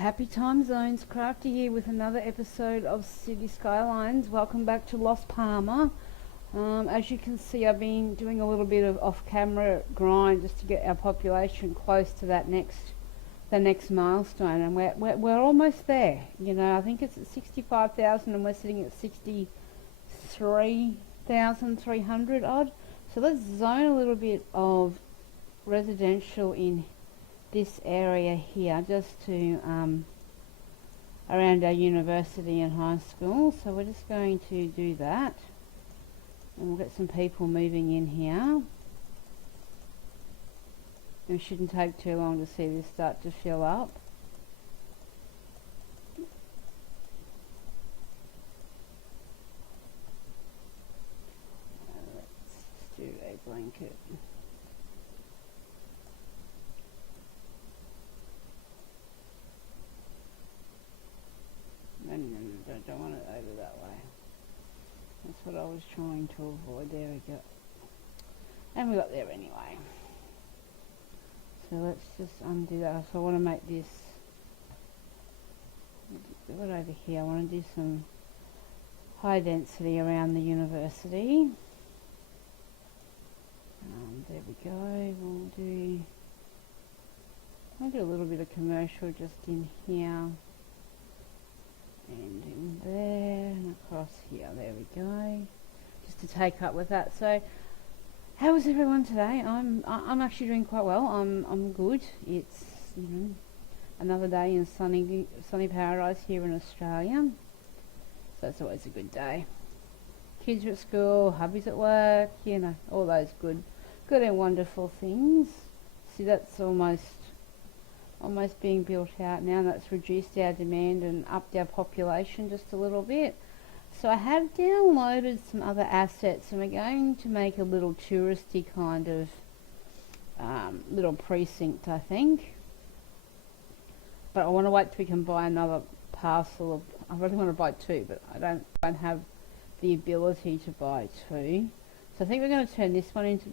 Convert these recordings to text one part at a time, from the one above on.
Happy time zones, Crafty here with another episode of City Skylines. Welcome back to Los Palma. As you can see, I've been doing a little bit of off-camera grind just to get our population close to the next milestone, and we're almost there. You know, I think it's at 65,000, and we're sitting at 63,300 odd. So let's zone a little bit of residential in this area here, just to around our university and high school. So we're just going to do that, and we'll get some people moving in here. It shouldn't take too long to see this start to fill up. Let's do a blanket. No, don't want it over that way. That's what I was trying to avoid. There we go. And we got there anyway. So let's just undo that. So I want to make this, do it over here. I want to do some high density around the university. There we go. I'll do a little bit of commercial just in here. And in there and across here. There we go. Just to take up with that. So, how is everyone today? I'm actually doing quite well. I'm good. It's another day in sunny paradise here in Australia. So it's always a good day. Kids are at school, hubby's at work. All those good and wonderful things. See, that's almost being built out now. That's reduced our demand and upped our population just a little bit. So I have downloaded some other assets, and we're going to make a little touristy kind of little precinct, I think. But I want to wait till we can buy another parcel of. I really want to buy two, but I don't have the ability to buy two. So I think we're going to turn this one into a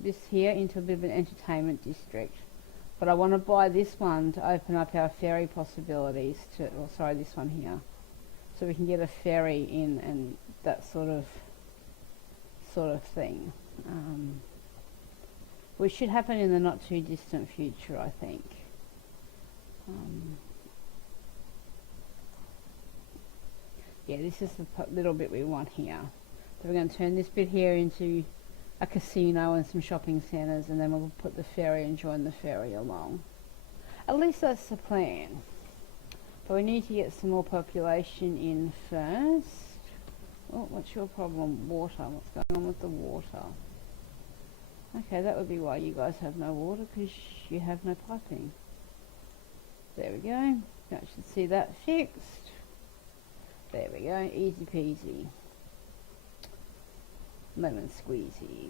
bit of an entertainment district. But I want to buy this one to open up our ferry possibilities this one here. So we can get a ferry in and that sort of thing. Which should happen in the not too distant future, I think. Yeah, this is the little bit we want here. So we're going to turn this bit here into a casino and some shopping centres, and then we'll put the ferry and join the ferry along. At least that's the plan. But we need to get some more population in first. Oh, what's your problem? Water. What's going on with the water? Okay, that would be why you guys have no water, because you have no piping. There we go. You should see that fixed. There we go. Easy peasy. Lemon squeezy.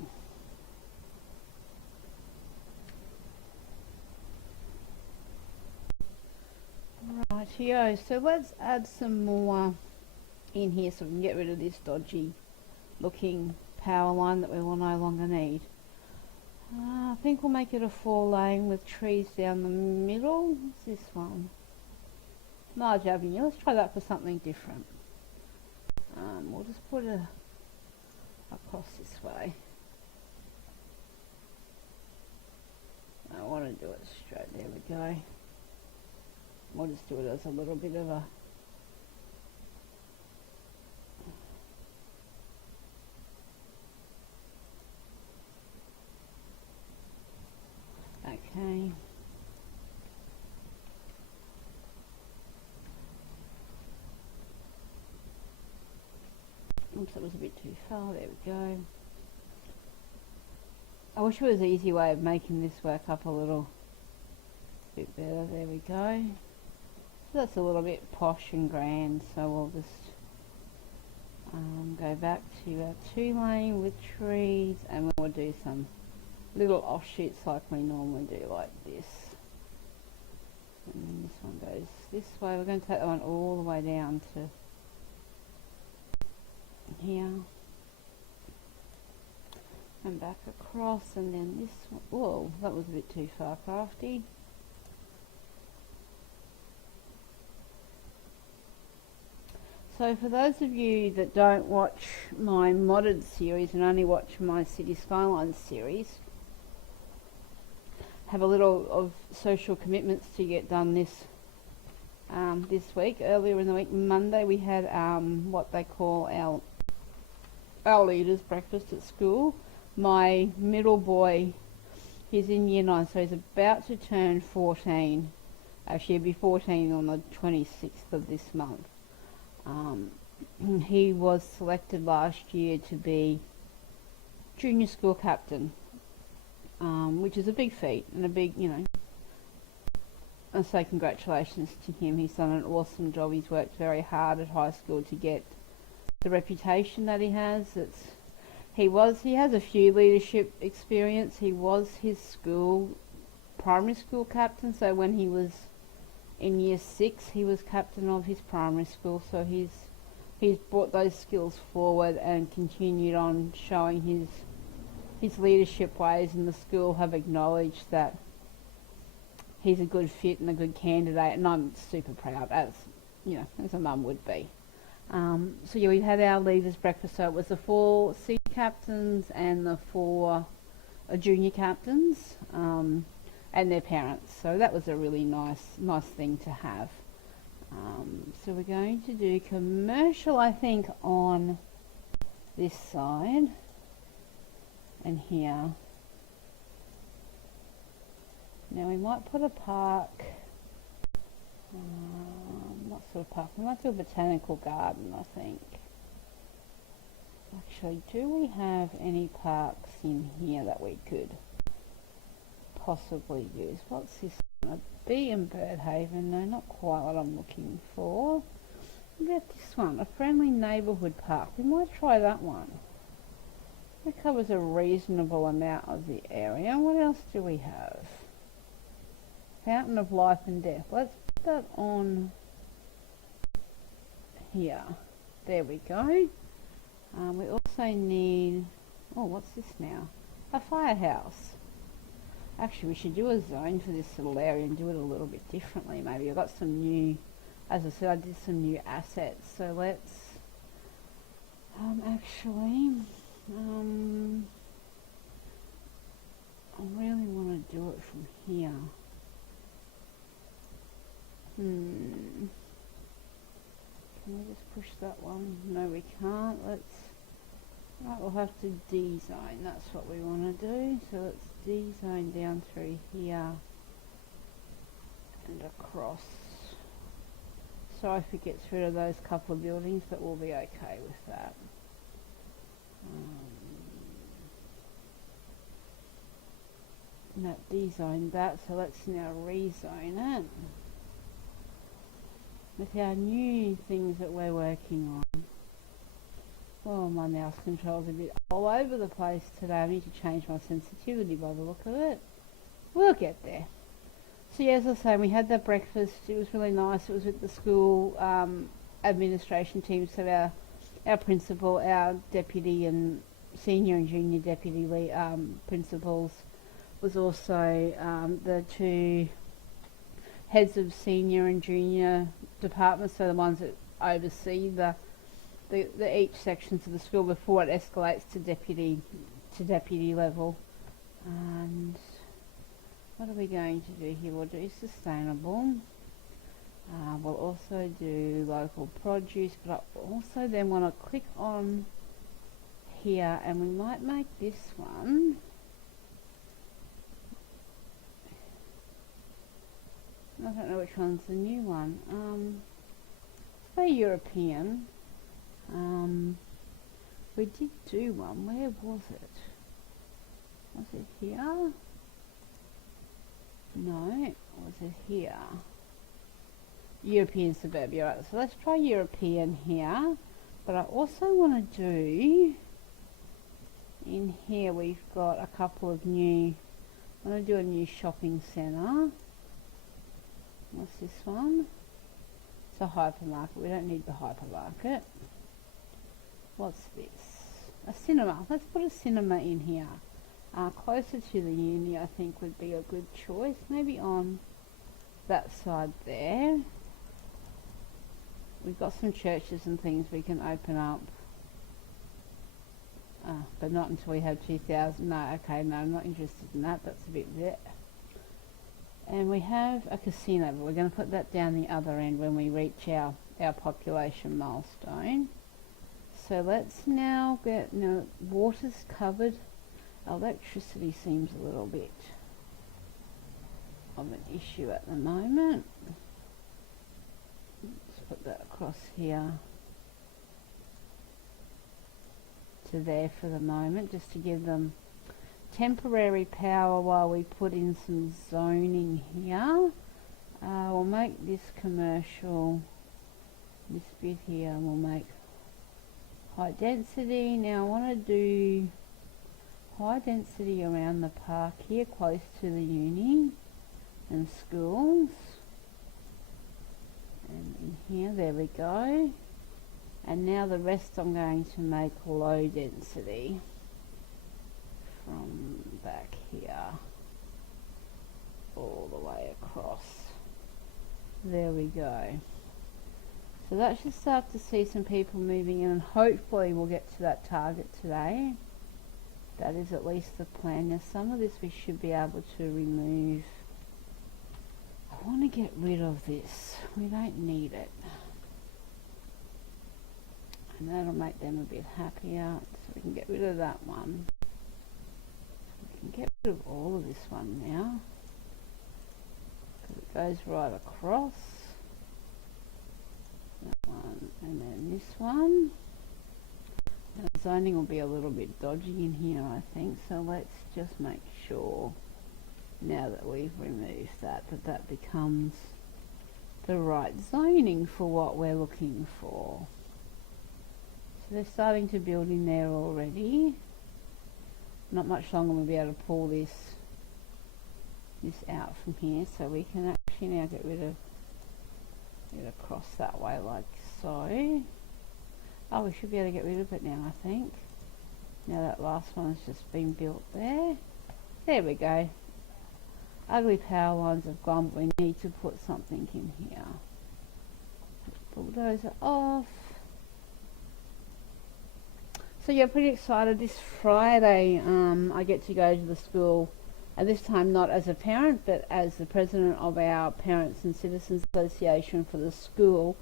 Rightio, so let's add some more in here so we can get rid of this dodgy looking power line that we will no longer need. I think we'll make it a 4-lane with trees down the middle. What's this one? Large avenue. Let's try that for something different. We'll just put a across this way. I want to do it straight. There we go. We'll just do it as a little bit of a okay. Oops, that was a bit too far. There we go. I wish there was an easy way of making this work up a little bit better. There we go. So that's a little bit posh and grand, so we'll just go back to our 2-lane with trees, and we'll do some little offshoots like we normally do, like this. And then this one goes this way. We're going to take that one all the way down to here and back across, and then this one. Whoa, that was a bit too far, Crafty. So for those of you that don't watch my modded series and only watch my City Skylines series, have a little of social commitments to get done this week. Earlier in the week, Monday, we had what they call our leaders' breakfast at school. My middle boy, he's in year 9, so he's about to turn 14. Actually, he'll be 14 on the 26th of this month. He was selected last year to be junior school captain, which is a big feat and a big, I say congratulations to him. He's done an awesome job. He's worked very hard at high school to get the reputation that he has. He has a few leadership experience. He was his primary school captain, so when he was in year 6 he was captain of his primary school, so he's brought those skills forward and continued on showing his leadership ways, and the school have acknowledged that he's a good fit and a good candidate, and I'm super proud, as a mum would be. So yeah, we had our leaders breakfast, so it was the 4 senior captains and the 4 junior captains, and their parents, so that was a really nice thing to have. So we're going to do commercial, I think, on this side and here. Now we might put a park, what sort of park? We might do a botanical garden, I think. Actually, do we have any parks in here that we could possibly use? What's this one? A bee and bird haven? No, not quite what I'm looking for. What about this one? A friendly neighbourhood park. We might try that one. It covers a reasonable amount of the area. What else do we have? Fountain of life and death. Let's put that on here. There we go. We also need, what's this now? A firehouse. Actually, we should do a zone for this little area and do it a little bit differently. Maybe I've got some new, as I said, I did some new assets. So let's actually, I really want to do it from here. Can we just push that one? No, we can't. Right, we'll have to D-zone. That's what we want to do. So let's D-zone down through here and across. Sorry if it gets rid of those couple of buildings, but we'll be okay with that. That D-zoned that, so let's now rezone it with our new things that we're working on. Oh, my mouse control's a bit all over the place today. I need to change my sensitivity by the look of it. We'll get there. So yeah, as I was saying, we had that breakfast. It was really nice. It was with the school administration team, so our principal, our deputy and senior and junior deputy principals, was also the 2 heads of senior and junior departments, so the ones that oversee the each sections of the school before it escalates to deputy level. And what are we going to do here? We'll do sustainable. We'll also do local produce, but I also then want to click on here, and we might make this one I don't know which one's the new one. Say European. We did do one. Where was it? Was it here? No. Was it here? European suburbia. Right, so let's try European here. But I also want to do, in here we've got a couple of new, I want to do a new shopping centre. What's this one? It's a hypermarket. We don't need the hypermarket. What's this? A cinema. Let's put a cinema in here. Closer to the uni, I think, would be a good choice. Maybe on that side there. we've got some churches and things we can open up. But not until we have 2,000. No, okay, no, I'm not interested in that. That's a bit bleh. And we have a casino, but we're going to put that down the other end when we reach our population milestone. So let's now get, water's covered. Electricity seems a little bit of an issue at the moment. Let's put that across here to there for the moment, just to give them temporary power while we put in some zoning here. We'll make this commercial, this bit here, and we'll make high density. Now I want to do high density around the park here, close to the uni and schools. And in here, there we go. And now the rest I'm going to make low density from back here all the way across. There we go. So that should start to see some people moving in, and hopefully we'll get to that target today. That is at least the plan. Now some of this we should be able to remove. I want to get rid of this. We don't need it. And that'll make them a bit happier. So we can get rid of that one. We can get rid of all of this one now, because it goes right across. That one, and then this one. Now, zoning will be a little bit dodgy in here, I think, so let's just make sure, now that we've removed that, that becomes the right zoning for what we're looking for. So they're starting to build in there already. Not much longer we'll be able to pull this out from here, so we can actually now get rid of it across that way like so. Oh, we should be able to get rid of it now, I think. Now that last one has just been built there. There we go. Ugly power lines have gone, but we need to put something in here. Bulldozer off. So yeah, pretty excited. This Friday I get to go to the school, and this time not as a parent but as the president of our Parents and Citizens Association for the school,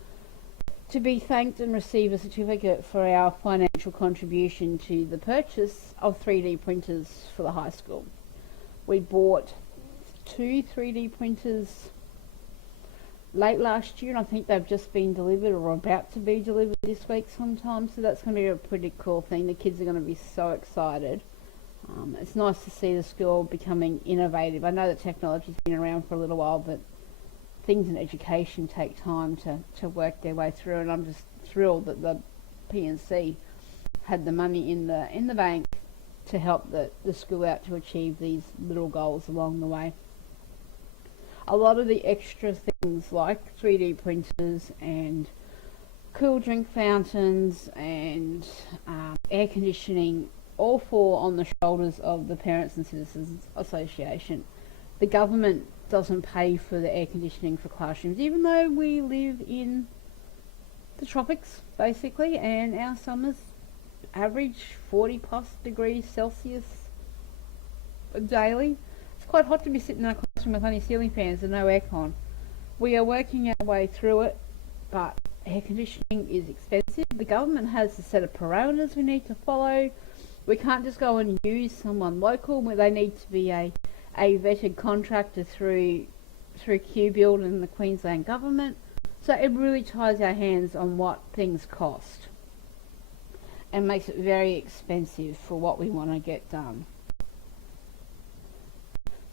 to be thanked and receive a certificate for our financial contribution to the purchase of 3D printers for the high school. We bought 2 3D printers late last year, and I think they've just been delivered or about to be delivered this week sometime, so that's going to be a pretty cool thing. The kids are going to be so excited. It's nice to see the school becoming innovative. I know that technology's been around for a little while, but things in education take time to work their way through, and I'm just thrilled that the P&C had the money in the bank to help the school out to achieve these little goals along the way. A lot of the extra things like 3D printers and cool drink fountains and air conditioning all fall on the shoulders of the Parents and Citizens Association. The government doesn't pay for the air conditioning for classrooms, even though we live in the tropics basically, and our summers average 40 plus degrees Celsius daily. It's quite hot to be sitting in a classroom with only ceiling fans and no aircon. We are working our way through it, but air conditioning is expensive. The government has a set of parameters we need to follow. We can't just go and use someone local, where they need to be a vetted contractor through QBuild and the Queensland government. So it really ties our hands on what things cost and makes it very expensive for what we want to get done.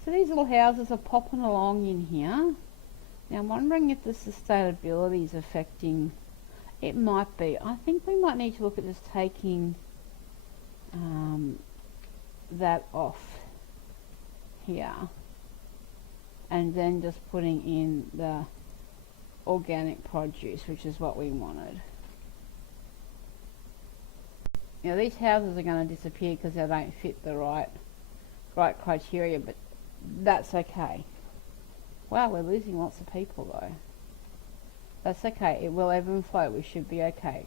So these little houses are popping along in here. Now I'm wondering if the sustainability is affecting. It might be. I think we might need to look at just taking that off here and then just putting in the organic produce, which is what we wanted. Now these houses are going to disappear because they don't fit the right criteria, but that's okay. Wow, we're losing lots of people though. That's okay. It will ebb and flow. We should be okay.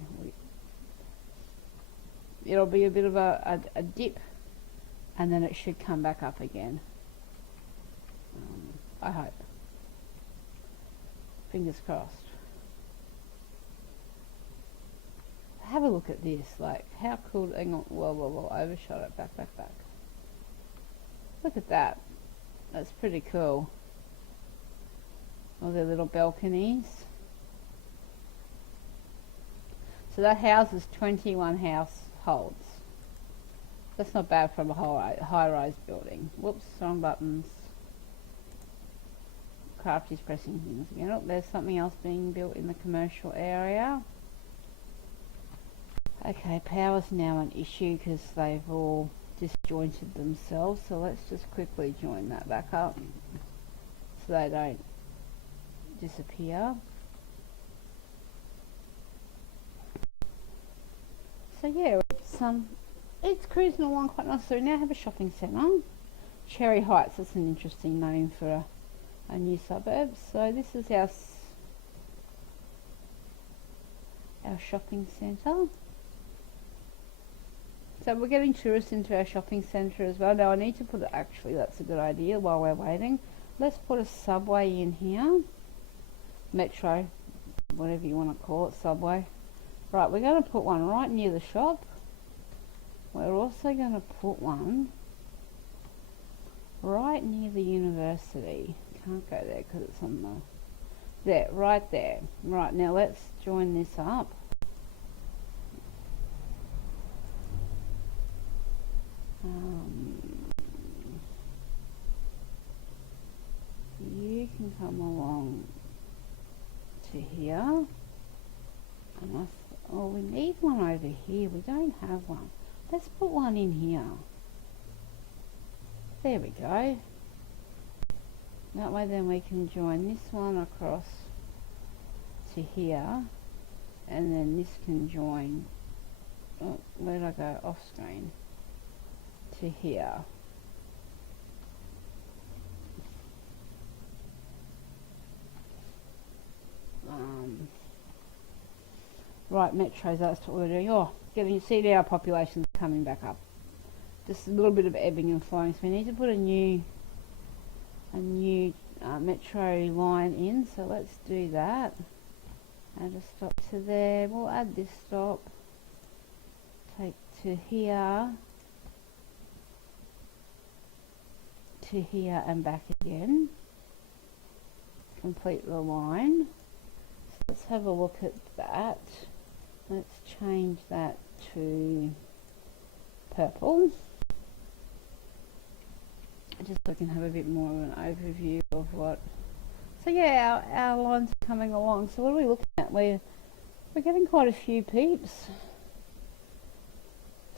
It'll be a bit of a dip, and then it should come back up again. I hope. Fingers crossed. Have a look at this. Like, how cool. Hang on. Whoa. Overshot it. Back. Look at that. That's pretty cool. All their little balconies. So that houses 21 households. That's not bad from a high-rise building. Whoops, wrong buttons. Crafty's pressing things again. Oh, there's something else being built in the commercial area. Okay, power's now an issue because they've all disjointed themselves. So let's just quickly join that back up so they don't disappear. So yeah, it's cruising along quite nicely. We now have a shopping centre. Cherry Heights, that's an interesting name for a new suburb. So this is our shopping centre. So we're getting tourists into our shopping centre as well. Now I need to put it, actually that's a good idea while we're waiting. Let's put a subway in here. Metro, whatever you want to call it, subway. Right, we're going to put one right near the shop. We're also going to put one right near the university. Can't go there because it's on the... There, right there. Right, now let's join this up. You can come along to here. And oh, we need one over here. We don't have one. Let's put one in here. There we go. That way then we can join this one across to here. And then this can join... Oh, where did I go? Off screen. To here. Right, metros, that's what we're doing. Oh, see now our population's coming back up. Just a little bit of ebbing and flowing. So we need to put a new metro line in. So let's do that. Add a stop to there. We'll add this stop. Take to here. To here and back again. Complete the line. So let's have a look at that. Let's change that to purple. Just so I can have a bit more of an overview of what... So yeah, our lines are coming along. So what are we looking at? We're getting quite a few peeps.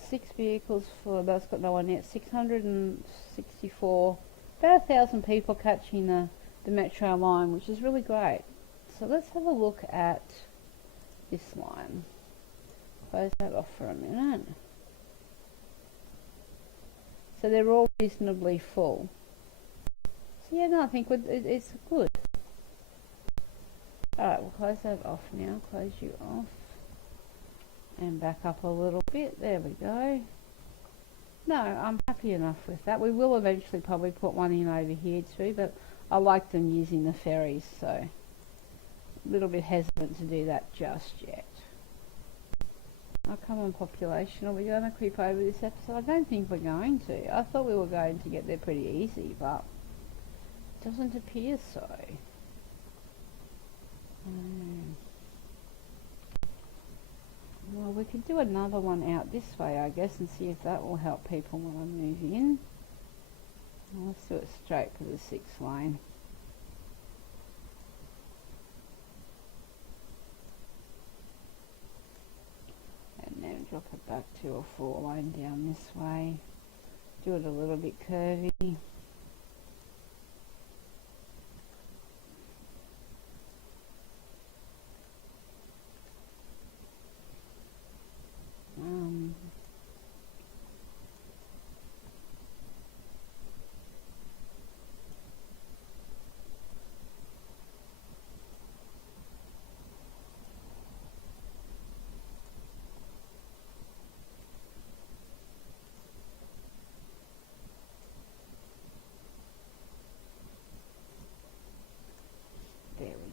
6 vehicles for... That's got no one yet. 664. About 1,000 people catching the metro line, which is really great. So let's have a look at this line. Close that off for a minute. So they're all reasonably full. So yeah, no, I think it's good. Alright, we'll close that off now. Close you off. And back up a little bit. There we go. No, I'm happy enough with that. We will eventually probably put one in over here too, but I like them using the ferries, so a little bit hesitant to do that just yet. Oh, come on, population. Are we going to creep over this episode? I don't think we're going to. I thought we were going to get there pretty easy, but it doesn't appear so. Well, we could do another one out this way, I guess, and see if that will help people when I move in. Well, let's do it straight for the 6th lane. And then drop it back to a 4 lane down this way. Do it a little bit curvy.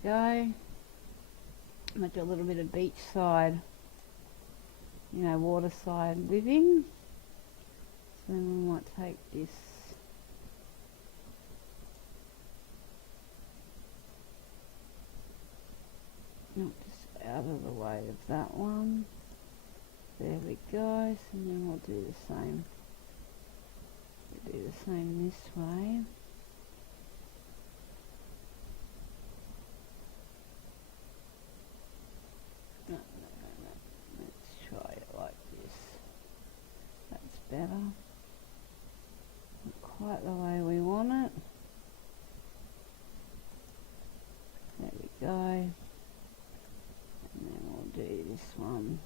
go. Might do a little bit of beachside, you know, waterside living. So then we might take this just out of the way of that one. There we go. So then we'll do the same. We'll do the same this way. No. Let's try it like this. That's better. Not quite the way we want it. There we go. And then we'll do this one.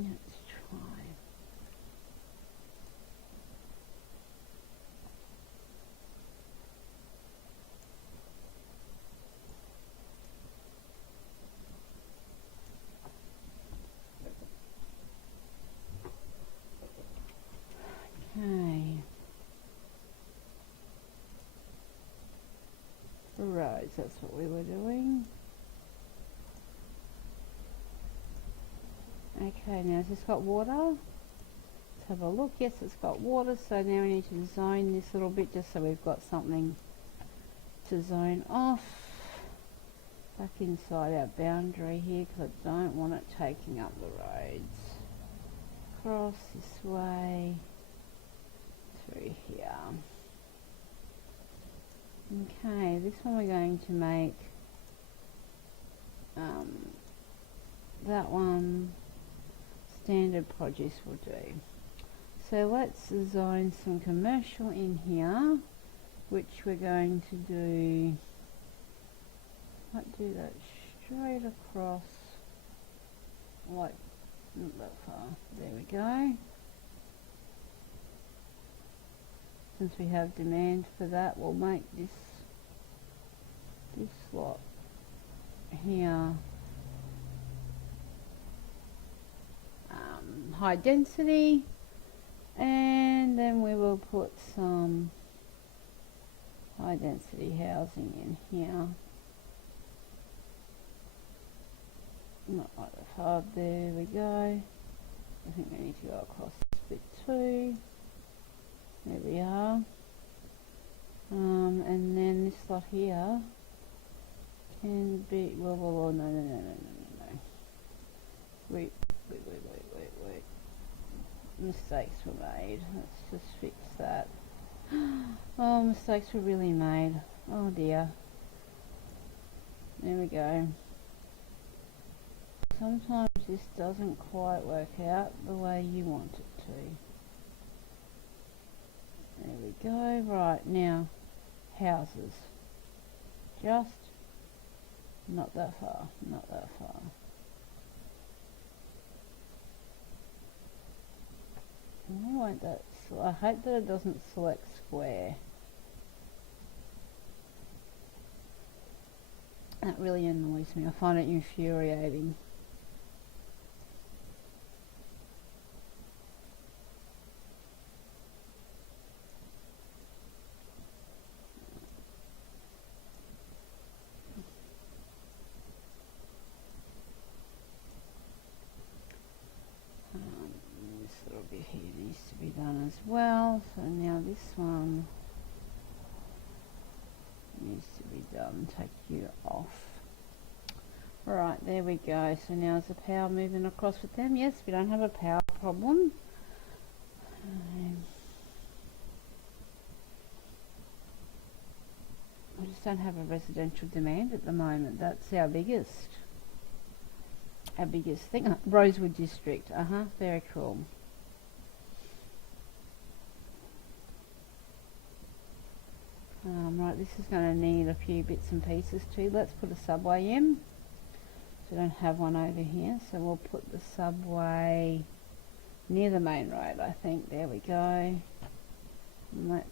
Let's try. Okay. For roads, that's what we were doing. Okay, now has this got water? Let's have a look. Yes, it's got water, so now we need to zone this little bit just so we've got something to zone off back inside our boundary here, because I don't want it taking up the roads. Across this way, through here. Okay, this one we're going to make that one standard produce will do. So let's zone some commercial in here, which we're going to do, might do that straight across, like not that far. There we go. Since we have demand for that, we'll make this lot here high density, and then we will put some high density housing in here. Not like that hard. There we go. I think we need to go across this bit too. There we are. And then this lot here can be, well, no. Wait. Mistakes were made. Let's just fix that. Oh, mistakes were really made. Oh dear. There we go. Sometimes this doesn't quite work out the way you want it to. There we go. Right, now houses. Just not that far. Why won't that? I hope that it doesn't select square. That really annoys me. I find it infuriating. Here needs to be done as well. So now this one needs to be done. Take you off. Right, there we go. So now is the power moving across with them? Yes, we don't have a power problem. We just don't have a residential demand at the moment. That's our biggest thing. Rosewood District. Very cool. Right, this is going to need a few bits and pieces too. Let's put a subway in. So we don't have one over here, so we'll put the subway near the main road, I think. There we go. And let's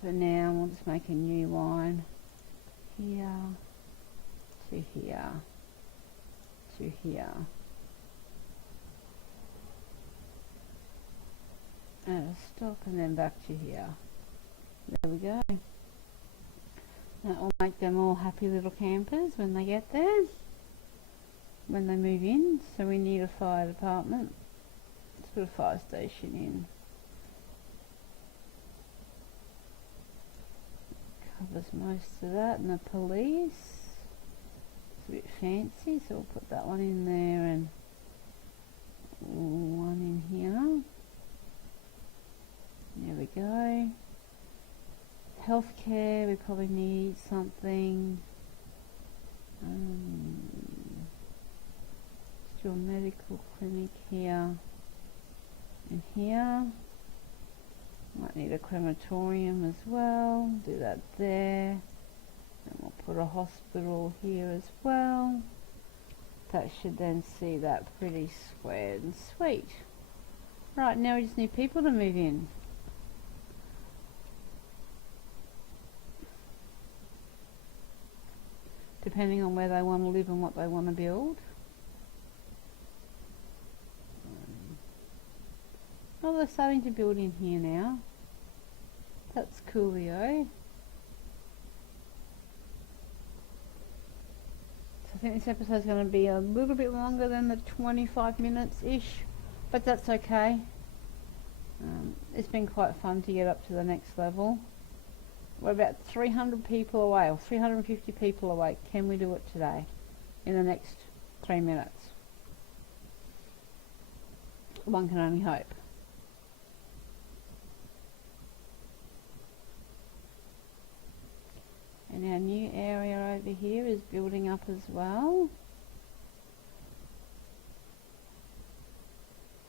for now we'll just make a new line here to here to here. stop and then back to here. There we go. That will make them all happy little campers when they get there, when they move in. So we need a fire department. Let's put a fire station in. Covers most of that. And the police, it's a bit fancy, so we'll put that one in there and one in here. There we go. Healthcare, we probably need something. Let's do a medical clinic here and here. Might need a crematorium as well. Do that there. And we'll put a hospital here as well. That should then see that pretty squared and sweet. Right, now we just need people to move in. Depending on where they want to live and what they want to build. Oh, they're starting to build in here now. That's coolio. So I think this episode's going to be a little bit longer than the 25 minutes-ish, but that's okay. It's been quite fun to get up to the next level. We're about 300 people away, or 350 people away. Can we do it today? In the next 3 minutes? One can only hope. And our new area over here is building up as well.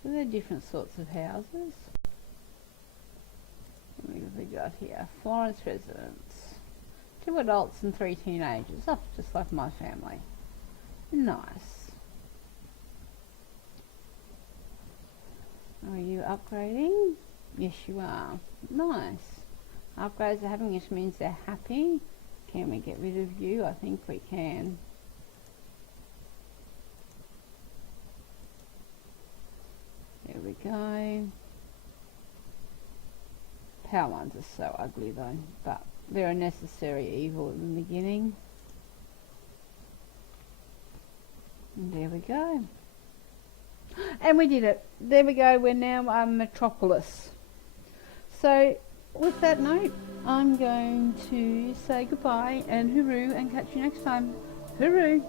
So they're different sorts of houses. What have we got here? Florence residents. 2 adults and 3 teenagers. Oh, just like my family. Nice. Are you upgrading? Yes, you are. Nice. Upgrades are happening, which means they're happy. Can we get rid of you? I think we can. There we go. Power ones are so ugly though, but they're a necessary evil in the beginning. And there we go. And we did it. There we go. We're now Metropolis. So with that note, I'm going to say goodbye and hooroo and catch you next time. Hooroo!